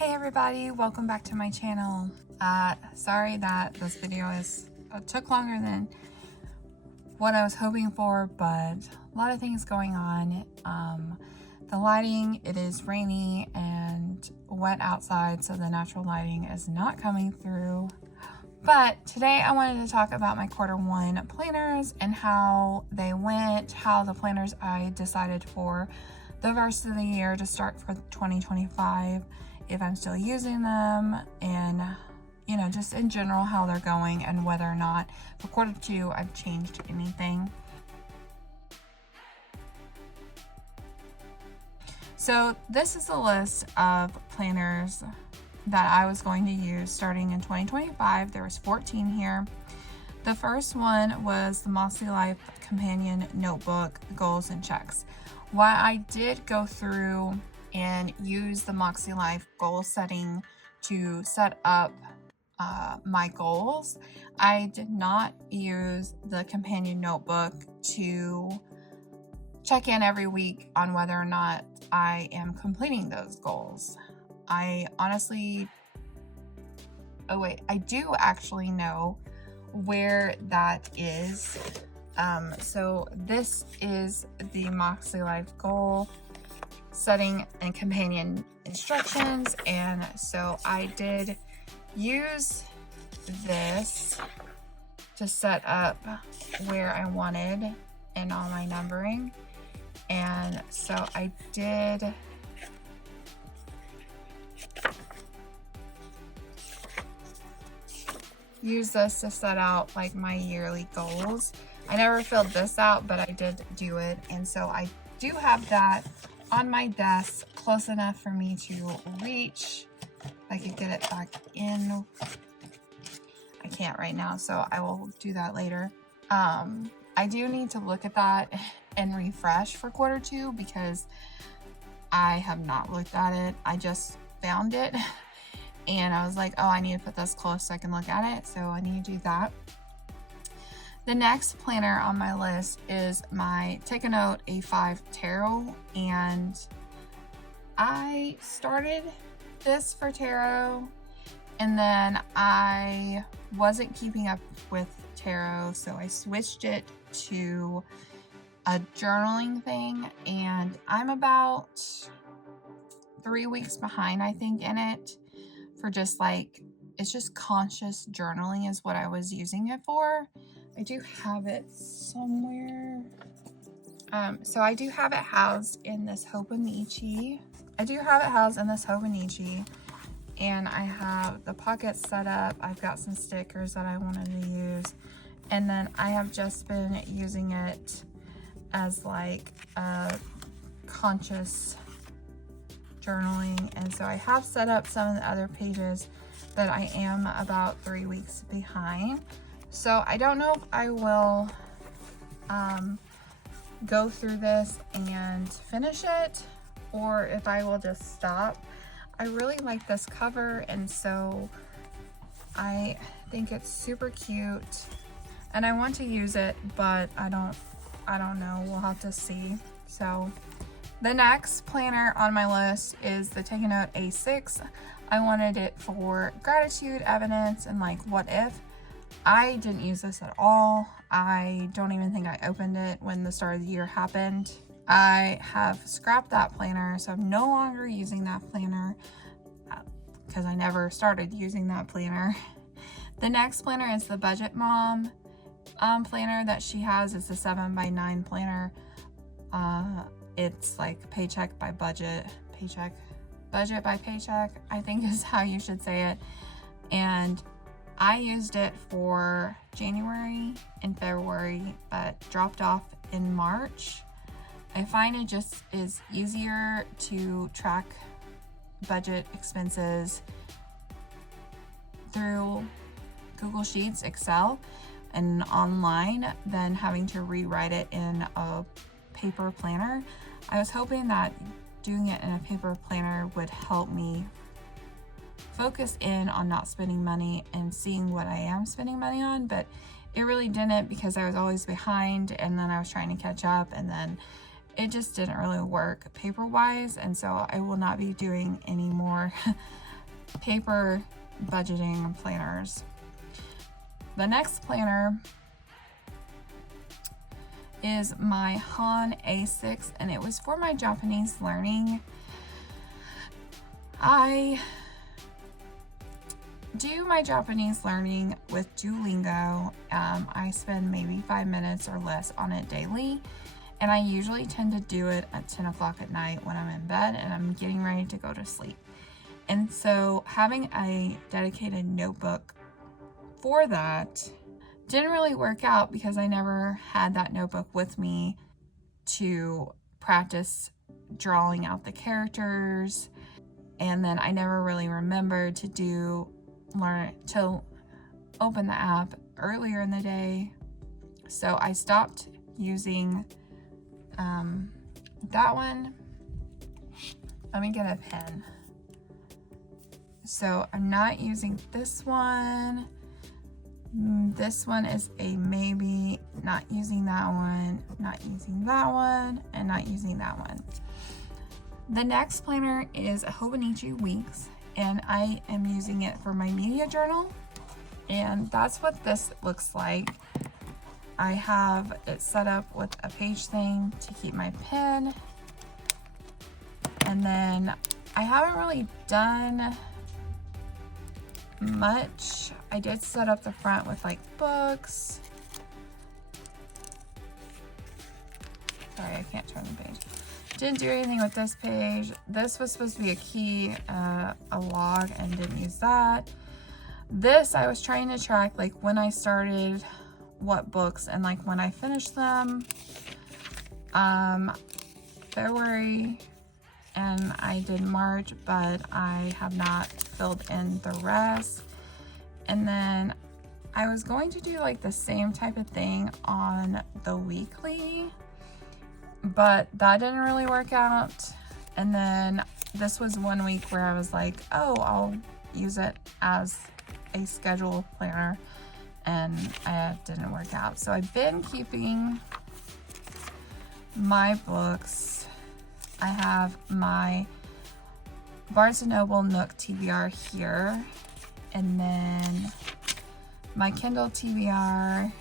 Hey everybody, welcome back to my channel. Sorry that this video took longer than what I was hoping for, but a lot of things going on. The lighting, it is rainy and wet outside, so the natural lighting is not coming through. But today I wanted to talk about my Q1 planners and how they went, how the planners I decided for the rest of the year to start for 2025, if I'm still using them, and you know, just in general how they're going and whether or not for Q2 I've changed anything. So this is a list of planners that I was going to use starting in 2025. There was 14 here. The first one was the Moxie Life Companion Notebook Goals and Checks. While I did go through and use the Moxie Life goal setting to set up my goals, I did not use the companion notebook to check in every week on whether or not I am completing those goals. I honestly, I do actually know where that is. So this is the Moxie Life goal setting and companion instructions, and so I did use this to set up where I wanted and all my numbering. And so I did use this to set out like my yearly goals. I never filled this out, but I did do it, and so I do have that on my desk close enough for me to reach. I could get it back in. I can't right now, so I will do that later. I do need to look at that and refresh for Q2 because I have not looked at it. I just found it and I was like, oh, I need to put this close so I can look at it, so I need to do that. The next planner on my list is my Take a Note A5 Tarot, and I started this for tarot and then I wasn't keeping up with tarot, so I switched it to a journaling thing, and I'm about 3 weeks behind, I think, in it for just like, it's just conscious journaling is what I was using it for. I do have it somewhere. So I do have it housed in this Hobonichi. And I have the pockets set up. I've got some stickers that I wanted to use. And then I have just been using it as like a conscious journaling. And so I have set up some of the other pages that I am about 3 weeks behind. So I don't know if I will go through this and finish it, or if I will just stop. I really like this cover, and so I think it's super cute and I want to use it, but I don't know, we'll have to see. So the next planner on my list is the Take a Note A6. I wanted it for gratitude, evidence, and like what if. I didn't use this at all. I don't even think I opened it when the start of the year happened. I have scrapped that planner, so I'm no longer using that planner because I never started using that planner. The next planner is the Budget Mom planner that she has. It's a 7x9 planner. It's like paycheck by budget, budget by paycheck, I think is how you should say it. And I used it for January and February, but dropped off in March. I find it just is easier to track budget expenses through Google Sheets, Excel, and online than having to rewrite it in a paper planner. I was hoping that doing it in a paper planner would help me focus in on not spending money and seeing what I am spending money on, but it really didn't, because I was always behind and then I was trying to catch up, and then it just didn't really work paper wise. And so I will not be doing any more paper budgeting planners. The next planner is my Han A6, and it was for my Japanese learning. I do my Japanese learning with Duolingo. I spend maybe 5 minutes or less on it daily, and I usually tend to do it at 10 o'clock at night when I'm in bed and I'm getting ready to go to sleep. And so having a dedicated notebook for that didn't really work out because I never had that notebook with me to practice drawing out the characters, and then I never really remembered to open the app earlier in the day. So I stopped using that one. Let me get a pen. So I'm not using this one. This one is a maybe, not using that one, not using that one, and not using that one. The next planner is a Hobonichi Weeks, and I am using it for my media journal, and that's what this looks like. I have it set up with a page thing to keep my pen, and then I haven't really done much. I did set up the front with like books. Sorry, I can't turn the page. Didn't do anything with this page. This was supposed to be a key, a log, and didn't use that. This, I was trying to track like when I started what books and like when I finished them. February, and I did March, but I have not filled in the rest. And then I was going to do like the same type of thing on the weekly, but that didn't really work out. And then this was one week where I was like, oh, I'll use it as a schedule planner, and it didn't work out. So I've been keeping my books. I have my Barnes & Noble Nook TBR here, and then my Kindle TBR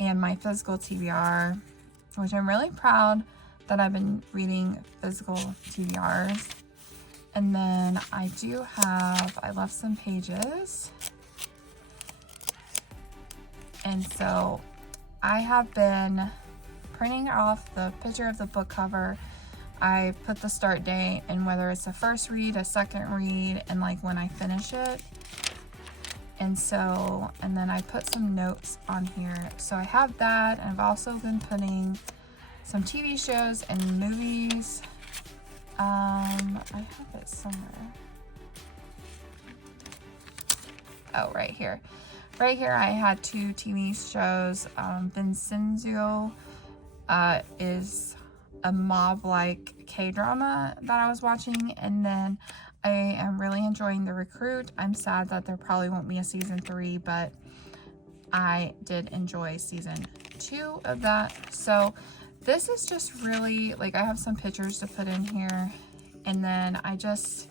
and my physical TBR, which I'm really proud that I've been reading physical TBRs. And then I left some pages. And so I have been printing off the picture of the book cover. I put the start date and whether it's a first read, a second read, and like when I finish it. And then I put some notes on here. So I have that, and I've also been putting some TV shows and movies. I have it somewhere. Oh, right here. Right here I had 2 TV shows. Vincenzo is a mob-like K-drama that I was watching, and then I am really enjoying The Recruit. I'm sad that there probably won't be a season 3, but I did enjoy season 2 of that. So this is just really, like, I have some pictures to put in here, and then I'm just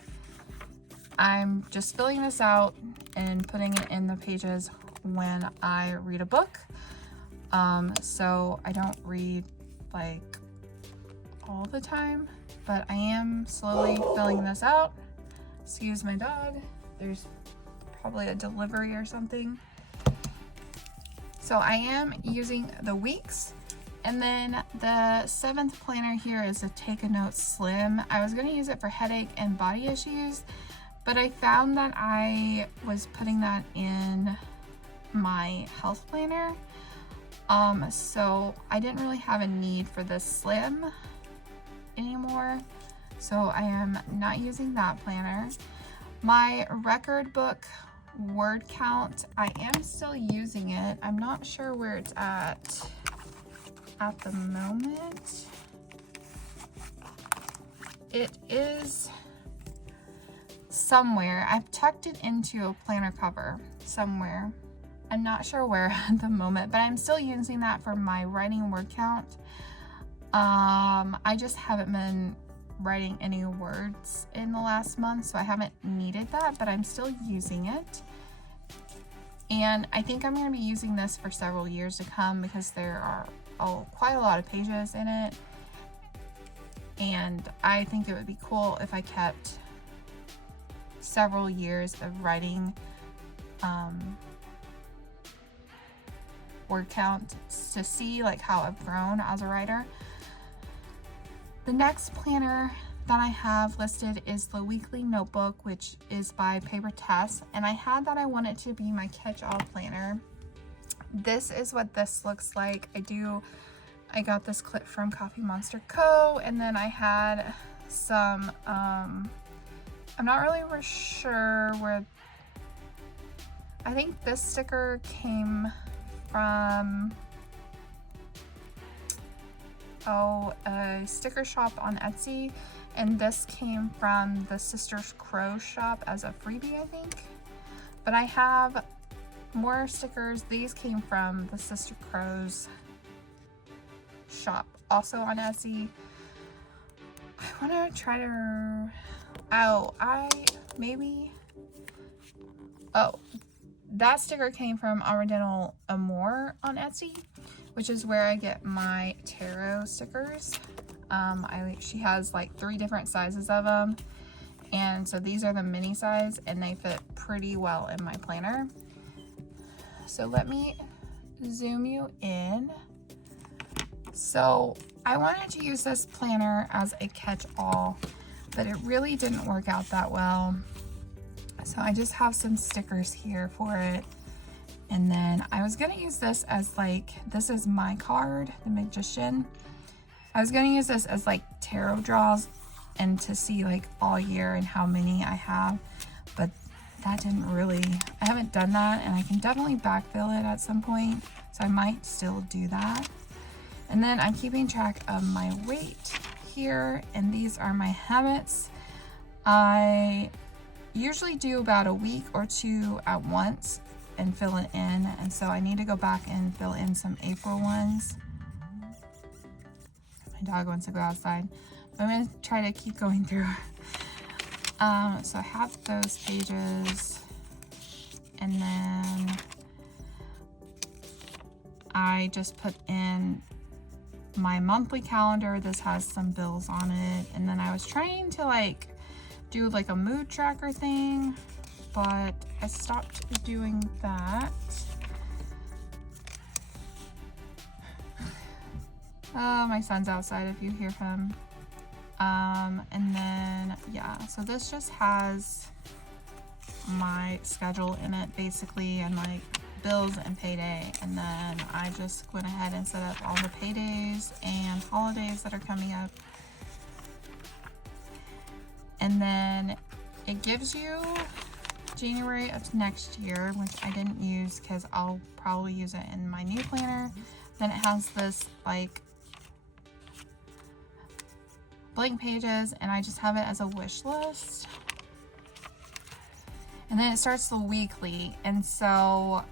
filling this out and putting it in the pages when I read a book. So I don't read like all the time, but I am slowly filling this out. Excuse my dog. There's probably a delivery or something. So I am using the weeks. And then the 7th planner here is a Take a Note Slim. I was going to use it for headache and body issues, but I found that I was putting that in my health planner. So I didn't really have a need for this slim anymore. So I am not using that planner. My record book word count, I am still using it. I'm not sure where it's at the moment. It is somewhere. I've tucked it into a planner cover somewhere. I'm not sure where at the moment, but I'm still using that for my writing word count. I just haven't been writing any words in the last month, so I haven't needed that, but I'm still using it. And I think I'm going to be using this for several years to come because there are quite a lot of pages in it. And I think it would be cool if I kept several years of writing word count to see like how I've grown as a writer. The next planner that I have listed is the Weekly Notebook, which is by Papertess, and I had that I want it to be my catch-all planner. This is what this looks like. I got this clip from Coffee Monster Co., and then I had some I'm not really sure where. I think this sticker came from a sticker shop on Etsy, and this came from the Sisters Crow shop as a freebie, I think. But I have more stickers. These came from the Sister Crows shop, also on Etsy. I want to try to that sticker came from Oriental Amour on Etsy, which is where I get my tarot stickers. She has like 3 different sizes of them, and so these are the mini size, and they fit pretty well in my planner. So let me zoom you in. So I wanted to use this planner as a catch-all, but it really didn't work out that well. So I just have some stickers here for it. And then I was gonna use this as like, this is my card, the Magician. I was gonna use this as like tarot draws and to see like all year and how many I have, but that didn't really, I haven't done that, and I can definitely backfill it at some point, so I might still do that. And then I'm keeping track of my weight here, and these are my habits. I usually do about a week or 2 at once and fill it in, and so I need to go back and fill in some April ones. My dog wants to go outside, but I'm going to try to keep going through. So I have those pages, and then I just put in my monthly calendar. This has some bills on it, and then I was trying to like do like a mood tracker thing, but I stopped doing that. Oh, my son's outside if you hear him. And then yeah, so this just has my schedule in it basically, and like bills and payday, and then I just went ahead and set up all the paydays and holidays that are coming up. And then it gives you January of next year, which I didn't use because I'll probably use it in my new planner. Then it has this like blank pages, and I just have it as a wish list. And then it starts the weekly, and so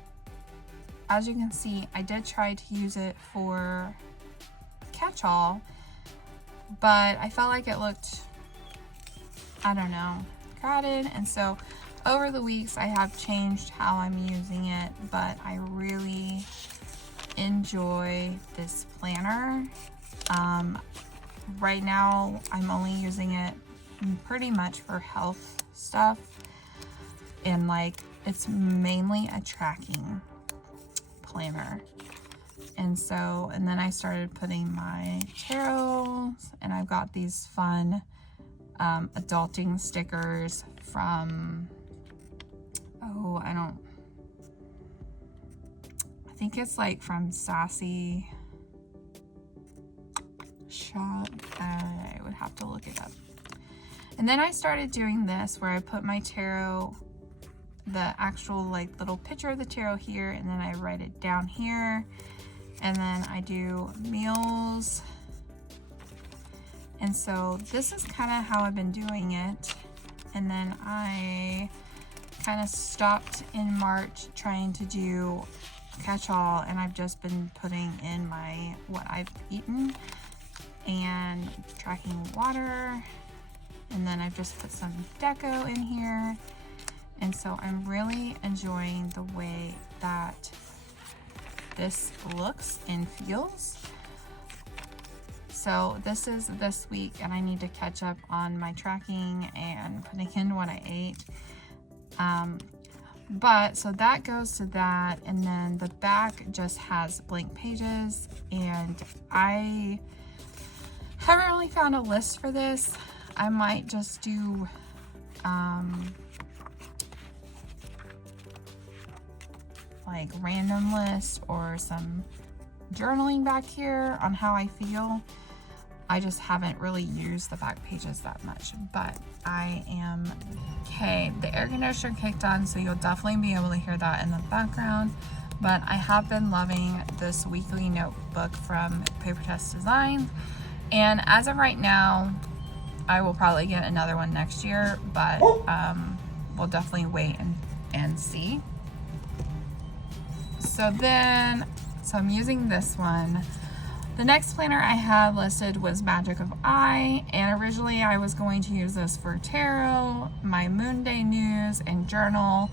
as you can see, I did try to use it for catch-all, but I felt like it looked, I don't know, crowded. And so over the weeks I have changed how I'm using it, but I really enjoy this planner. Right now I'm only using it pretty much for health stuff, and like it's mainly a tracking planner. And so, and then I started putting my tarot, and I've got these fun adulting stickers from, I think it's like from Sassy Shop. I would have to look it up. And then I started doing this where I put my tarot, the actual like little picture of the tarot here, and then I write it down here, and then I do meals. And so this is kind of how I've been doing it. And then I kind of stopped in March trying to do catch-all, and I've just been putting in what I've eaten. and tracking water. And then I've just put some deco in here. And so I'm really enjoying the way that this looks and feels. So this is this week, and I need to catch up on my tracking and putting in what I ate. But so that goes to that, and then the back just has blank pages, and I haven't really found a list for this. I might just do like random lists or some journaling back here on how I feel. I just haven't really used the back pages that much, but I am okay. The air conditioner kicked on, so you'll definitely be able to hear that in the background. But I have been loving this weekly notebook from Papertess Design, and as of right now, I will probably get another one next year, but we'll definitely wait and see. So I'm using this one. The next planner I had listed was Magic of I, and originally I was going to use this for tarot, my Moon Day news, and journal.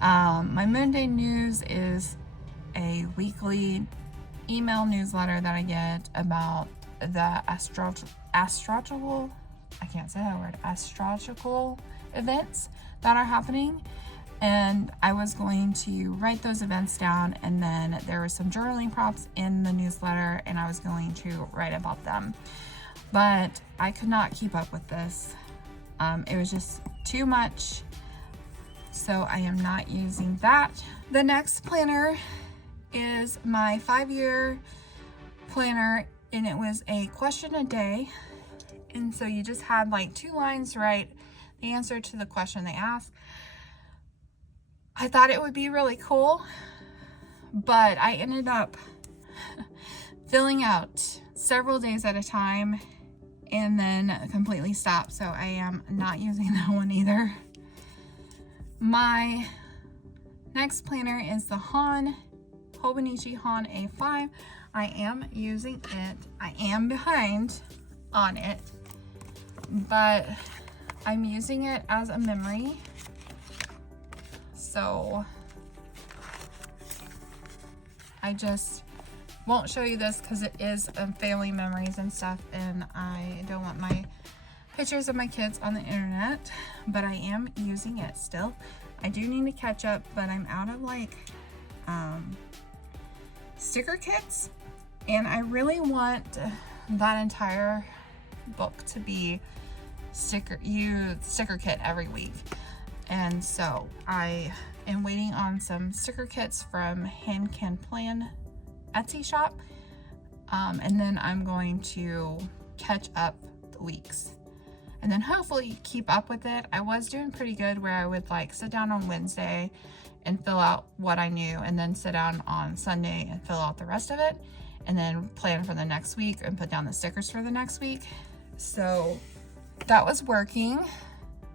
My Moon Day news is a weekly email newsletter that I get about the astrological events that are happening. And I was going to write those events down, and then there were some journaling prompts in the newsletter, and I was going to write about them. But I could not keep up with this. It was just too much, so I am not using that. The next planner is my 5-year planner, and it was a question a day. And so you just had like 2 lines to write the answer to the question they asked. I thought it would be really cool, but I ended up filling out several days at a time and then completely stopped. So I am not using that one either. My next planner is the Hobonichi A5. I am using it. I am behind on it, but I'm using it as a memory. So I just won't show you this because it is family memories and stuff, and I don't want my pictures of my kids on the internet, but I am using it still. I do need to catch up, but I'm out of like sticker kits, and I really want that entire book to be sticker kit every week. And so I am waiting on some sticker kits from Hand Can Plan Etsy shop. And then I'm going to catch up the weeks and then hopefully keep up with it. I was doing pretty good where I would like sit down on Wednesday and fill out what I knew, and then sit down on Sunday and fill out the rest of it, and then plan for the next week and put down the stickers for the next week. So that was working,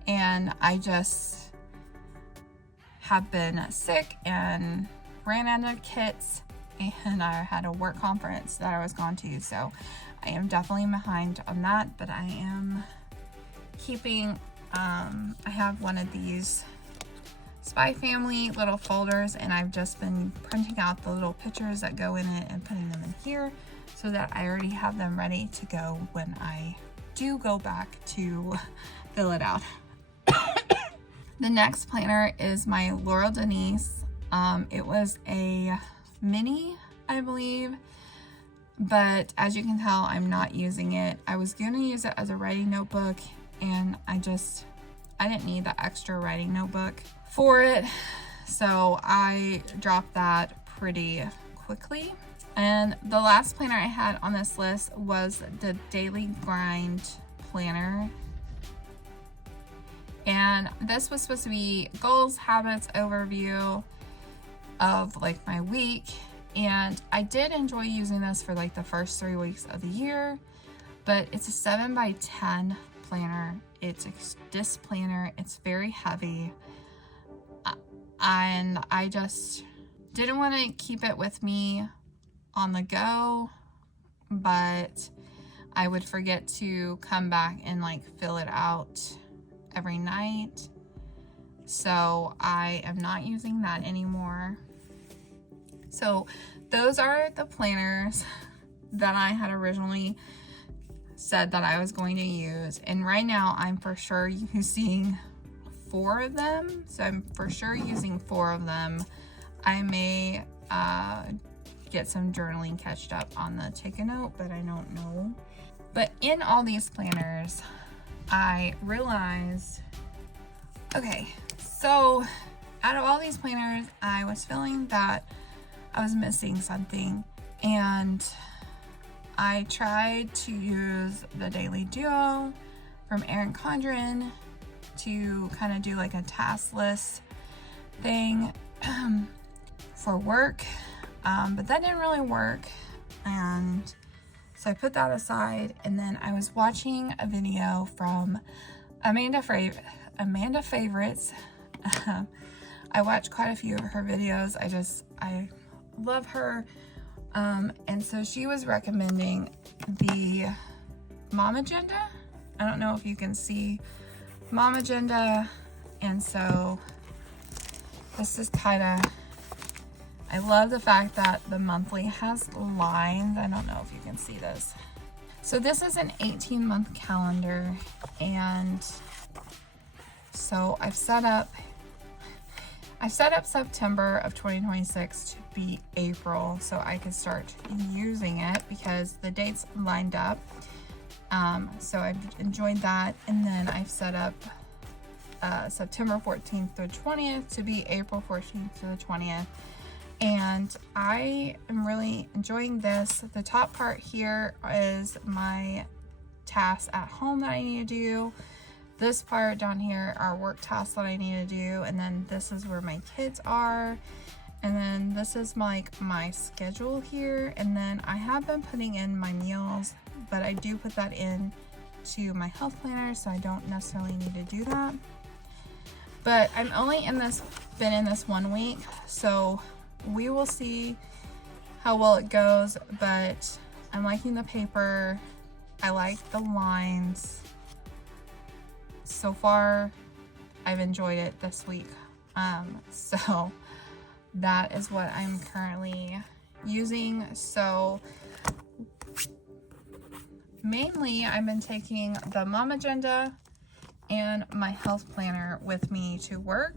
and I just have been sick and ran out of kits, and I had a work conference that I was going to, so I am definitely behind on that, but I am keeping, I have one of these Spy Family little folders, and I've just been printing out the little pictures that go in it and putting them in here so that I already have them ready to go when I do go back to fill it out. The next planner is my Laura Denise. It was a mini, I believe, but as you can tell, I'm not using it. I was going to use it as a writing notebook, and I didn't need the extra writing notebook for it, so I dropped that pretty quickly. And the last planner I had on this list was the Daily Grind planner. And this was supposed to be goals, habits, overview of like my week. And I did enjoy using this for like the first 3 weeks of the year, but it's a 7x10 planner. It's a disc planner. It's very heavy. And I just didn't want to keep it with me on the go, but I would forget to come back and like fill it out every night. So I am not using that anymore. So those are the planners that I had originally said that I was going to use. And right now I'm for sure using 4 of them. So I'm for sure using 4 of them. I may get some journaling catched up on the take a note, but I don't know. But in all these planners, I realized, okay, so out of all these planners, I was feeling that I was missing something, and I tried to use the Daily Duo from Erin Condren to kind of do like a task list thing for work, but that didn't really work, and so I put that aside. And then I was watching a video from Amanda Favorites. I watched quite a few of her videos. I love her. And so she was recommending the Mom Agenda. I don't know if you can see Mom Agenda. And so this is kind of, I love the fact that the monthly has lines. I don't know if you can see this. So this is an 18-month calendar. And so I've set up September of 2026 to be April, so I could start using it because the dates lined up. So I've enjoyed that. And then I've set up September 14th to 20th to be April 14th to the 20th. And I am really enjoying this. The top part here is my tasks at home that I need to do. This part down here are work tasks that I need to do, and then this is where my kids are, and then this is my schedule here. And then I have been putting in my meals, but I do put that in to my health planner, so I don't necessarily need to do that. But I'm only been in this 1 week, so we will see how well it goes. But I'm liking the paper. I like the lines. So far, I've enjoyed it this week. So that is what I'm currently using. So mainly I've been taking the Mom Agenda and my health planner with me to work,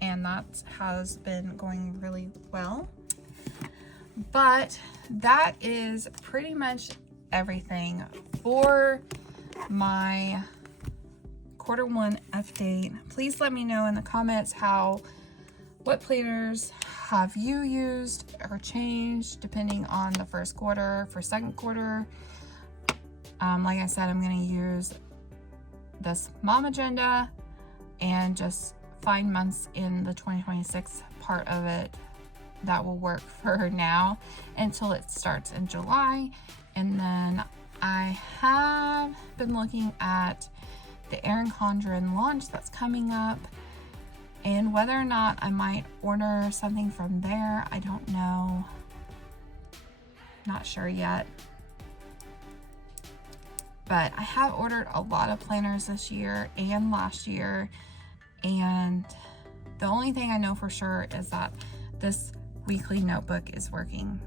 and that has been going really well. But that is pretty much everything for my Q1 update. Please let me know in the comments what planners have you used or changed depending on the first quarter. For second quarter, like I said, I'm going to use this Mom Agenda and just find months in the 2026 part of it that will work for now until it starts in July. And then I have been looking at the Erin Condren launch that's coming up, and whether or not I might order something from there, I don't know. Not sure yet. But I have ordered a lot of planners this year and last year, and the only thing I know for sure is that this weekly notebook is working.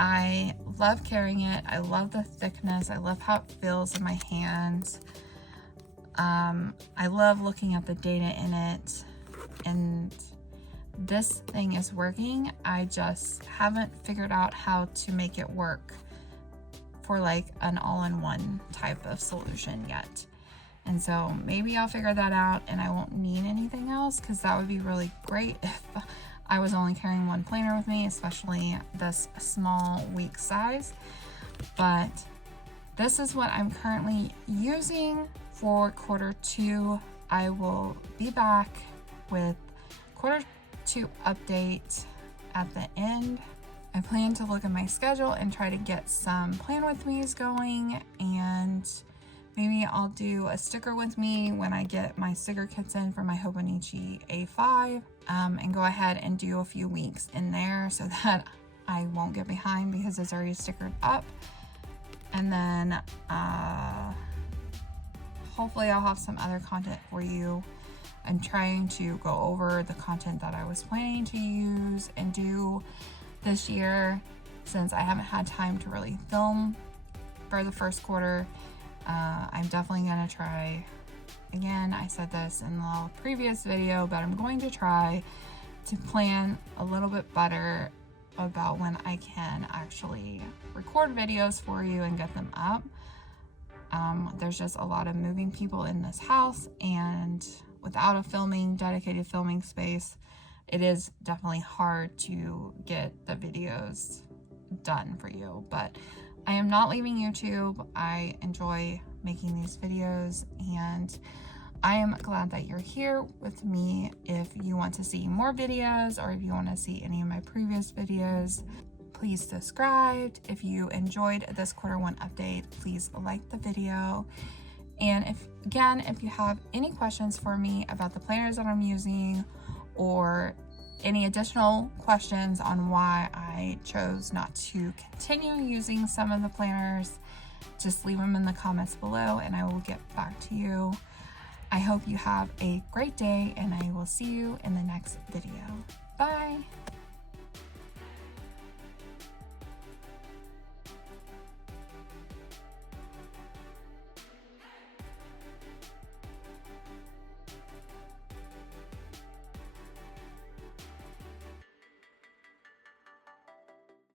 I love carrying it. I love the thickness. I love how it feels in my hands. I love looking at the data in it, and this thing is working. I just haven't figured out how to make it work for like an all-in-one type of solution yet. And so maybe I'll figure that out and I won't need anything else, because that would be really great if I was only carrying one planner with me, especially this small, weak size. But this is what I'm currently using for Q2. I will be back with Q2 update at the end. I plan to look at my schedule and try to get some plan with me's going, and maybe I'll do a sticker with me when I get my sticker kits in for my Hobonichi A5, and go ahead and do a few weeks in there so that I won't get behind because it's already stickered up. And then hopefully I'll have some other content for you. I'm trying to go over the content that I was planning to use and do this year, since I haven't had time to really film for the first quarter. I'm definitely gonna try, again, I said this in the previous video, but I'm going to try to plan a little bit better about when I can actually record videos for you and get them up. There's just a lot of moving people in this house, and without a dedicated filming space, it is definitely hard to get the videos done for you. But I am not leaving YouTube. I enjoy making these videos, and I am glad that you're here with me. If you want to see more videos, or if you want to see any of my previous videos, please subscribe. If you enjoyed this quarter one update, please like the video. And if you have any questions for me about the planners that I'm using, or any additional questions on why I chose not to continue using some of the planners, just leave them in the comments below and I will get back to you. I hope you have a great day, and I will see you in the next video. Bye!